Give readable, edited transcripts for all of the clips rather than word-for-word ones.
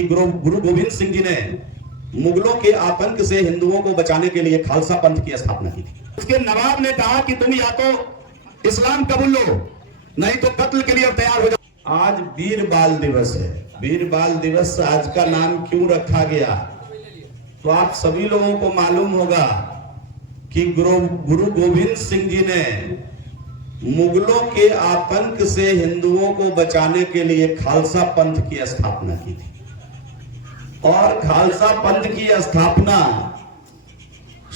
कि गुरु गोविंद सिंह जी ने मुगलों के आतंक से हिंदुओं को बचाने के लिए खालसा पंथ की स्थापना की थी। उसके नवाब ने कहा कि तुम या तो इस्लाम कबूल लो, नहीं तो कत्ल के लिए तैयार हो जाओ। आज वीर बाल दिवस है। वीर बाल दिवस आज का नाम क्यों रखा गया, तो आप सभी लोगों को मालूम होगा कि गुरु गोविंद सिंह जी ने मुगलों के आतंक से हिंदुओं को बचाने के लिए खालसा पंथ की स्थापना की थी। और खालसा पंथ की स्थापना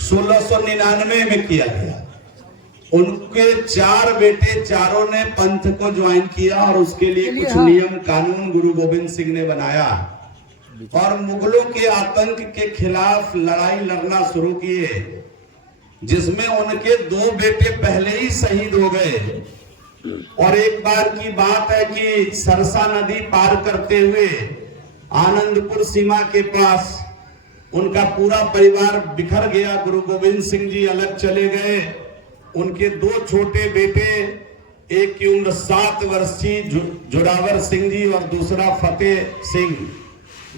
1699 में किया गया। उनके 4 बेटे, चारों ने पंथ को ज्वाइन किया और उसके लिए कुछ नियम कानून गुरु गोविंद सिंह ने बनाया और मुगलों के आतंक के खिलाफ लड़ाई लड़ना शुरू किए, जिसमें उनके 2 बेटे पहले ही शहीद हो गए। और एक बार की बात है कि सरसा नदी पार करते हुए आनंदपुर सीमा के पास उनका पूरा परिवार बिखर गया। गुरु गोविंद सिंह जी अलग चले गए। उनके 2 छोटे बेटे, एक की उम्र 7 वर्ष की जोरावर सिंह जी और दूसरा फतेह सिंह,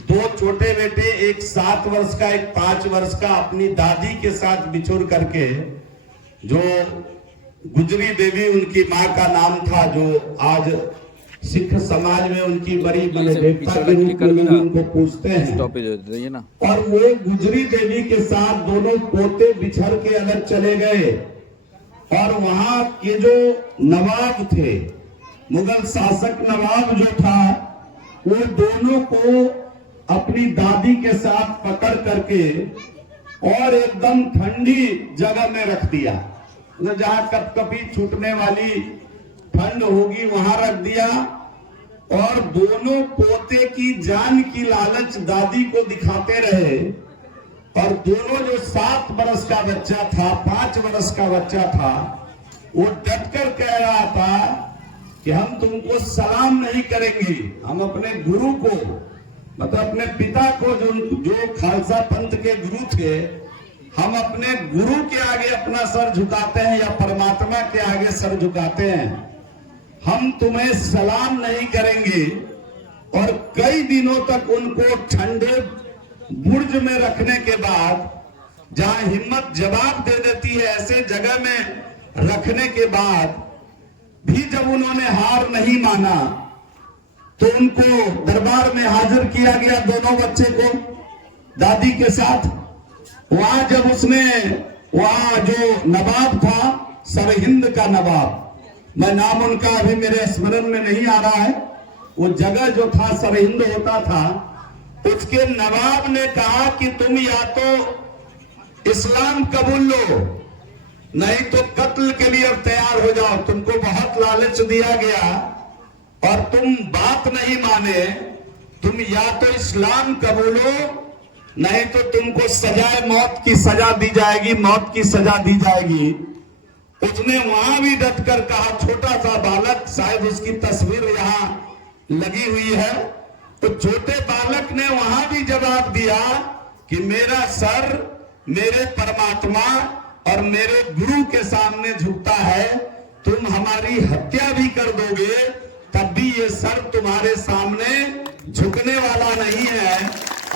2 छोटे बेटे, एक 7 वर्ष का, एक 5 वर्ष का, अपनी दादी के साथ बिछुड़ करके, जो गुजरी देवी उनकी माँ का नाम था, जो आज सिख समाज में उनकी बड़ी देवता के रूप में उनको पूछते हैं। और वो गुजरी देवी के साथ दोनों पोते बिछड़ के अलग चले गए। और वहां के जो नवाब थे, मुगल शासक नवाब जो था, वो दोनों को अपनी दादी के साथ पकड़ करके और एकदम ठंडी जगह में रख दिया, जहां कपकपी छूटने वाली ठंड होगी वहां रख दिया। और दोनों पोते की जान की लालच दादी को दिखाते रहे। और दोनों, जो 7 वर्ष का बच्चा था, 5 वर्ष का बच्चा था, वो डटकर कह रहा था कि हम तुमको सलाम नहीं करेंगे, हम अपने गुरु को, मतलब अपने पिता को, जो खालसा पंथ के गुरु थे, हम अपने गुरु के आगे अपना सर झुकाते हैं या परमात्मा के आगे सर झुकाते हैं, हम तुम्हें सलाम नहीं करेंगे। और कई दिनों तक उनको ठंडे बुर्ज में रखने के बाद, जहां हिम्मत जवाब दे देती है, ऐसे जगह में रखने के बाद भी जब उन्होंने हार नहीं माना, तो उनको दरबार में हाजिर किया गया, दोनों बच्चे को दादी के साथ। वहां जब उसने, वहां जो नवाब था, सरहिंद का नवाब, मैं नाम उनका अभी मेरे स्मरण में नहीं आ रहा है, वो जगह जो था सरहिंद होता था, उसके नवाब ने कहा कि तुम या तो इस्लाम कबूल लो, नहीं तो कत्ल के लिए तैयार हो जाओ। तुमको बहुत लालच दिया गया और तुम बात नहीं माने, तुम या तो इस्लाम कबूलो, नहीं तो तुमको सजाए मौत की सजा दी जाएगी, मौत की सजा दी जाएगी। उसने वहां भी डटकर कहा, छोटा सा बालक, शायद उसकी तस्वीर यहाँ लगी हुई है, तो छोटे बालक ने वहां भी जवाब दिया कि मेरा सर मेरे परमात्मा और मेरे गुरु के सामने झुकता है, तुम हमारी हत्या भी कर दोगे तब भी ये सर तुम्हारे सामने झुकने वाला नहीं है।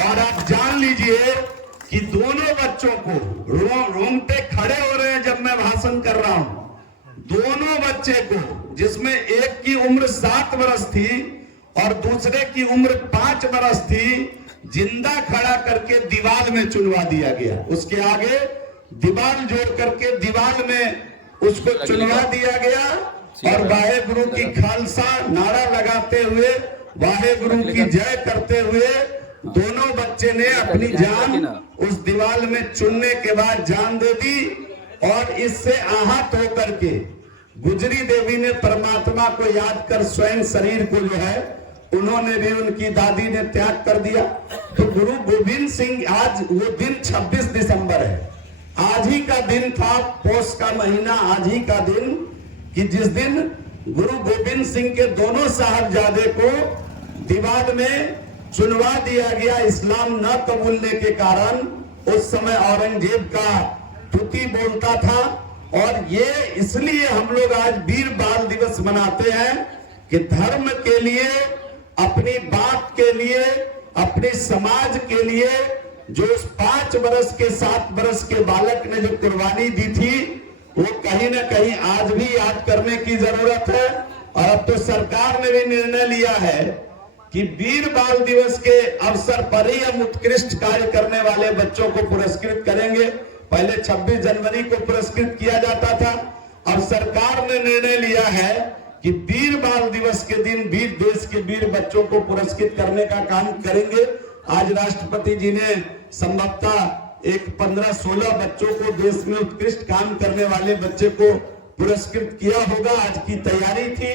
और आप जान लीजिए कि दोनों बच्चों को रोंगटे खड़े हो रहे हैं जब मैं भाषण कर रहा हूं। दोनों बच्चे को, जिसमें एक की उम्र 7 वर्ष थी और दूसरे की उम्र 5 वर्ष थी, जिंदा खड़ा करके दीवार में चुनवा दिया गया। उसके आगे दीवार जोड़ करके दीवार में उसको चुनवा दिया गया और वाहे गुरु की खालसा नारा लगाते हुए, वाहे गुरु की जय करते हुए दोनों बच्चे ने अपनी जान उस दीवार में चुनने के बाद जान दे दी। और इससे आहत होकर के गुजरी देवी ने परमात्मा को याद कर स्वयं शरीर को जो है, उन्होंने भी, उनकी दादी ने त्याग कर दिया। तो गुरु गोविंद सिंह, आज वो दिन 26 दिसंबर है, आज ही का दिन था, पौष का महीना, आज ही का दिन, कि जिस दिन गुरु गोविंद सिंह के दोनों साहबजादे को दीवार में चुनवा दिया गया इस्लाम न कबूलने के कारण। उस समय औरंगजेब का तुति बोलता था। और ये इसलिए हम लोग आज वीर बाल दिवस मनाते हैं कि धर्म के लिए, अपनी बात के लिए अपने समाज के लिए जो उस 5 बरस के 7 बरस के बालक ने जो कुर्बानी दी थी, वो कहीं ना कहीं आज भी याद करने की जरूरत है। और अब तो सरकार ने भी निर्णय लिया है कि वीर बाल दिवस के अवसर पर ही हम उत्कृष्ट कार्य करने वाले बच्चों को पुरस्कृत करेंगे। पहले 26 जनवरी को पुरस्कृत किया जाता था। अब सरकार ने निर्णय लिया है कि वीर बाल दिवस के दिन वीर देश के वीर बच्चों को पुरस्कृत करने का काम करेंगे। आज राष्ट्रपति जी ने संभवतः एक 15-16 बच्चों को देश में उत्कृष्ट काम करने वाले बच्चे को पुरस्कृत किया होगा। आज की तैयारी थी।